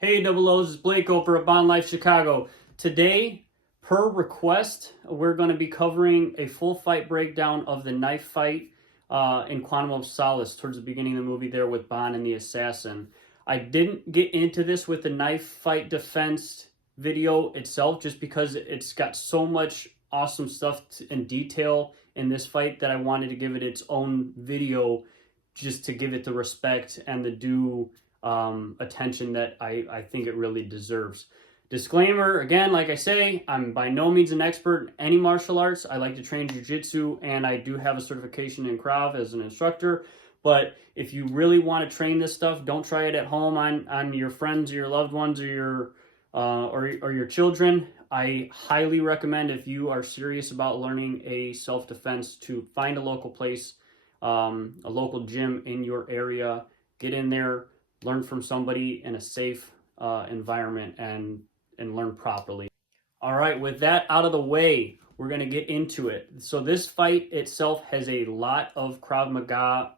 Hey, Double O's, it's Blake over at Bond Life Chicago. Today, per request, we're going to be covering a full fight breakdown of the knife fight in Quantum of Solace towards the beginning of the movie there with Bond and the assassin. I didn't get into this with the knife fight defense video itself just because it's got so much awesome stuff in detail in this fight that I wanted to give it its own video just to give it the respect and the due attention that I think it really deserves. Disclaimer, again, like I say, I'm by no means an expert in any martial arts. I like to train jiu-jitsu, and I do have a certification in Krav as an instructor. But if you really want to train this stuff, don't try it at home on your friends or your loved ones or your children. I highly recommend, if you are serious about learning a self-defense, to find a local place, a local gym in your area, get in there, learn from somebody in a safe environment and learn properly. All right, with that out of the way, we're going to get into it. So this fight itself has a lot of Krav Maga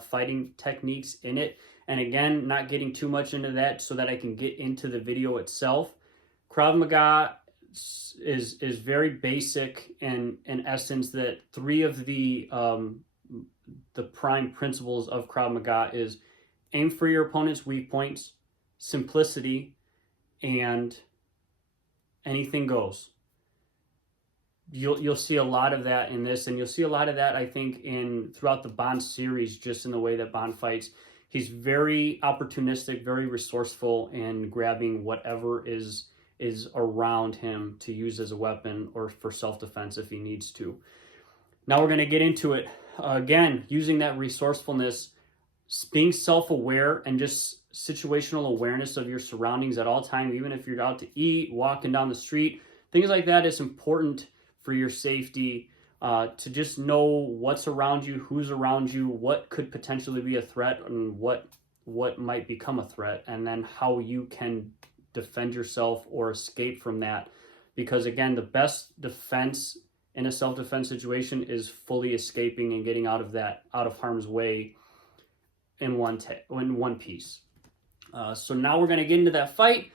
fighting techniques in it. And again, not getting too much into that so that I can get into the video itself. Krav Maga is very basic in essence, that three of the prime principles of Krav Maga is aim for your opponent's weak points, simplicity, and anything goes. You'll see a lot of that in this, and you'll see a lot of that, I think, throughout the Bond series, just in the way that Bond fights. He's very opportunistic, very resourceful in grabbing whatever is around him to use as a weapon or for self-defense if he needs to. Now we're going to get into it. Again, using that resourcefulness, being self-aware and just situational awareness of your surroundings at all times, even if you're out to eat, walking down the street, things like that is important for your safety, to just know what's around you, who's around you, what could potentially be a threat, and what might become a threat, and then how you can defend yourself or escape from that. Because again, the best defense in a self-defense situation is fully escaping and getting out of harm's way in one piece. So now we're going to get into that fight.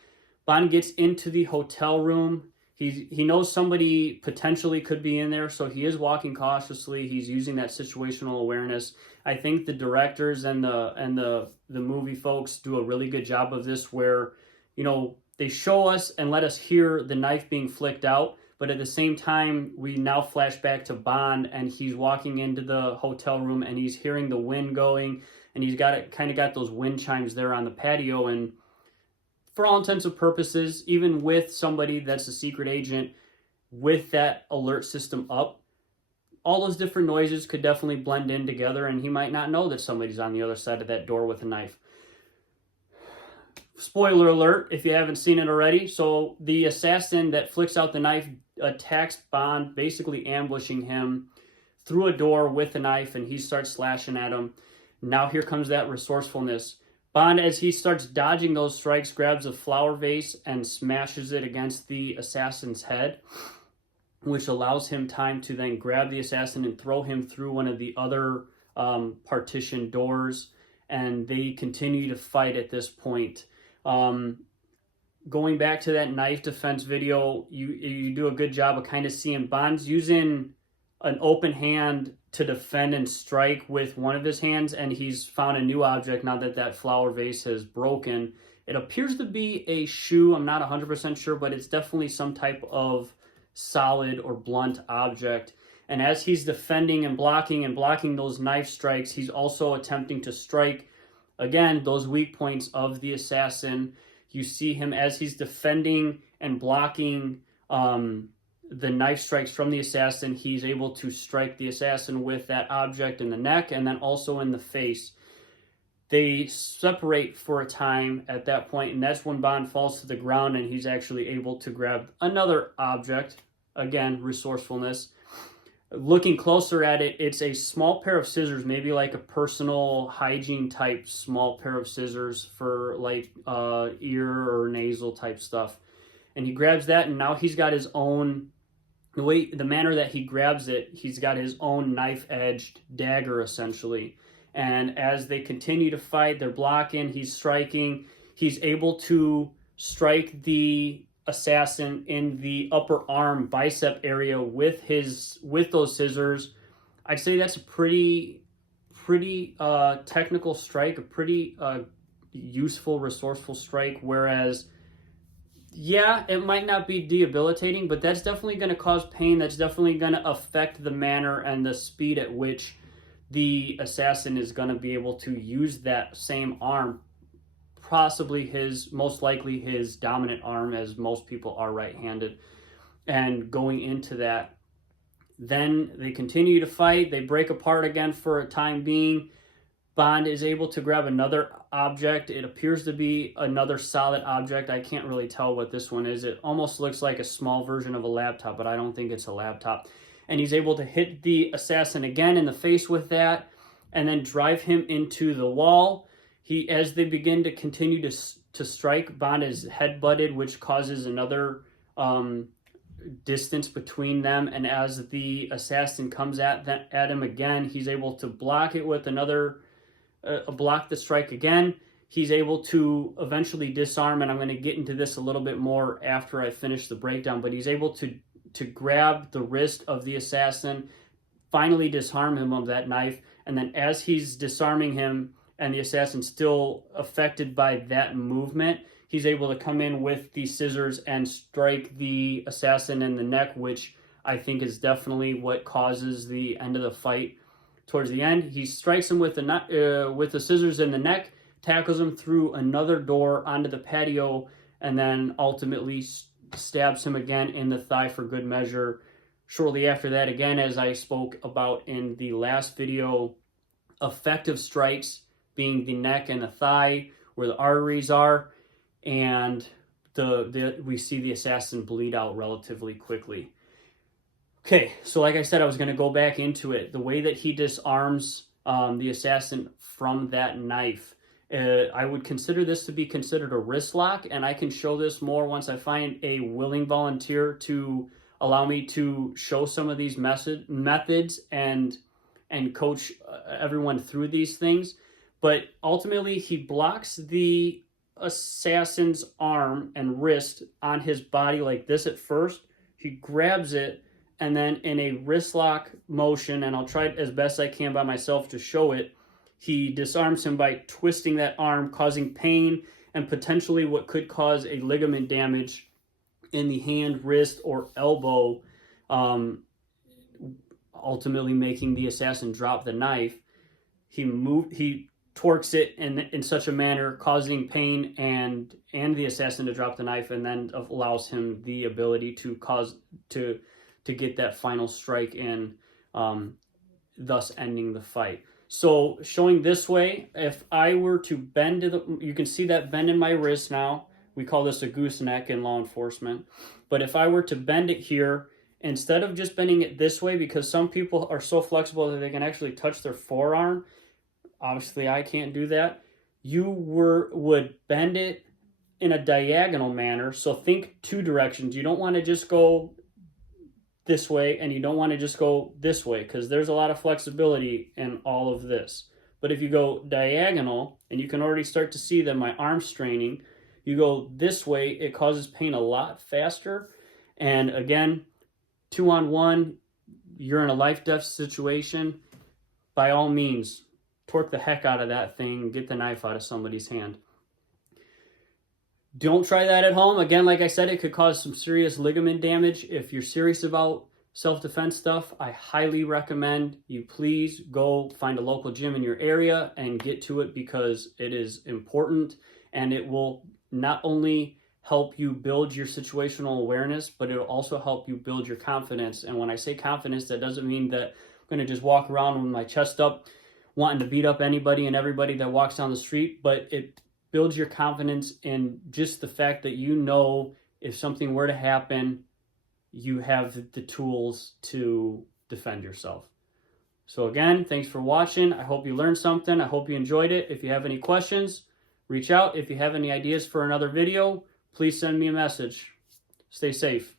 Bond gets into the hotel room. He knows somebody potentially could be in there, so he is walking cautiously. He's using that situational awareness. I think the directors and the movie folks do a really good job of this, where they show us and let us hear the knife being flicked out, but at the same time, we now flash back to Bond, and he's walking into the hotel room, and he's hearing the wind going, and he's kind of got those wind chimes there on the patio. And for all intents and purposes, even with somebody that's a secret agent with that alert system up, all those different noises could definitely blend in together, and he might not know that somebody's on the other side of that door with a knife. Spoiler alert, if you haven't seen it already. So the assassin that flicks out the knife attacks Bond, basically ambushing him through a door with a knife, and he starts slashing at him. Now here comes that resourcefulness. Bond, as he starts dodging those strikes, grabs a flower vase and smashes it against the assassin's head, which allows him time to then grab the assassin and throw him through one of the other partition doors, and they continue to fight at this point. Going back to that knife defense video, you do a good job of kind of seeing Bond's using an open hand to defend and strike with one of his hands, and he's found a new object now that flower vase has broken. It appears to be a shoe. I'm not 100% sure, but it's definitely some type of solid or blunt object. And as he's defending and blocking those knife strikes, he's also attempting to strike, again, those weak points of the assassin. You see him as he's defending and blocking the knife strikes from the assassin. He's able to strike the assassin with that object in the neck and then also in the face. They separate for a time at that point, and that's when Bond falls to the ground, and he's actually able to grab another object. Again, resourcefulness. Looking closer at it, it's a small pair of scissors, maybe like a personal hygiene type small pair of scissors for like ear or nasal type stuff. And he grabs that, and now he's got his own, the manner that he grabs it, he's got his own knife-edged dagger, essentially. And as they continue to fight, they're blocking, he's striking, He's able to strike the assassin in the upper arm bicep area with those scissors. I'd say that's a pretty technical strike, a pretty useful, resourceful strike. Whereas, yeah, it might not be debilitating, but that's definitely going to cause pain. That's definitely going to affect the manner and the speed at which the assassin is going to be able to use that same arm, possibly most likely his dominant arm, as most people are right-handed. And going into that, then they continue to fight. They break apart again for a time being. Bond is able to grab another object. It appears to be another solid object. I can't really tell what this one is. It almost looks like a small version of a laptop, but I don't think it's a laptop. And he's able to hit the assassin again in the face with that, and then drive him into the wall. As they begin to continue to strike, Bond is headbutted, which causes another distance between them. And as the assassin comes at him again, he's able to block it with another block the strike again. He's able to eventually disarm, and I'm going to get into this a little bit more after I finish the breakdown, but he's able to grab the wrist of the assassin, finally disarm him of that knife, and then as he's disarming him and the assassin still affected by that movement, he's able to come in with the scissors and strike the assassin in the neck, which I think is definitely what causes the end of the fight. Towards the end, he strikes him with the scissors in the neck, tackles him through another door onto the patio, and then ultimately stabs him again in the thigh for good measure. Shortly after that, again, as I spoke about in the last video, effective strikes being the neck and the thigh where the arteries are, and we see the assassin bleed out relatively quickly. Okay, so like I said, I was going to go back into it. The way that he disarms the assassin from that knife, I would consider this to be considered a wrist lock, and I can show this more once I find a willing volunteer to allow me to show some of these methods and coach everyone through these things. But ultimately, he blocks the assassin's arm and wrist on his body like this at first. He grabs it, and then in a wrist lock motion, and I'll try as best I can by myself to show it, he disarms him by twisting that arm, causing pain and potentially what could cause a ligament damage in the hand, wrist, or elbow, ultimately making the assassin drop the knife. He torques it in such a manner, causing pain and the assassin to drop the knife, and then allows him the ability to get that final strike in, thus ending the fight. So showing this way, if I were to bend you can see that bend in my wrist now. We call this a gooseneck in law enforcement. But if I were to bend it here, instead of just bending it this way, because some people are so flexible that they can actually touch their forearm, obviously I can't do that, you would bend it in a diagonal manner. So think two directions. You don't want to just go this way, and you don't want to just go this way, because there's a lot of flexibility in all of this. But if you go diagonal, and you can already start to see that my arm's straining, you go this way, it causes pain a lot faster. And again, 2-on-1, you're in a life-death situation, by all means, torque the heck out of that thing, get the knife out of somebody's hand. Don't try that at home. Again, like I said, it could cause some serious ligament damage. If you're serious about self-defense stuff, I highly recommend you please go find a local gym in your area and get to it, because it is important, and it will not only help you build your situational awareness, but it'll also help you build your confidence. And when I say confidence, that doesn't mean that I'm going to just walk around with my chest up wanting to beat up anybody and everybody that walks down the street, but it builds your confidence in just the fact that you know if something were to happen, you have the tools to defend yourself. So again, thanks for watching. I hope you learned something. I hope you enjoyed it. If you have any questions, reach out. If you have any ideas for another video, please send me a message. Stay safe.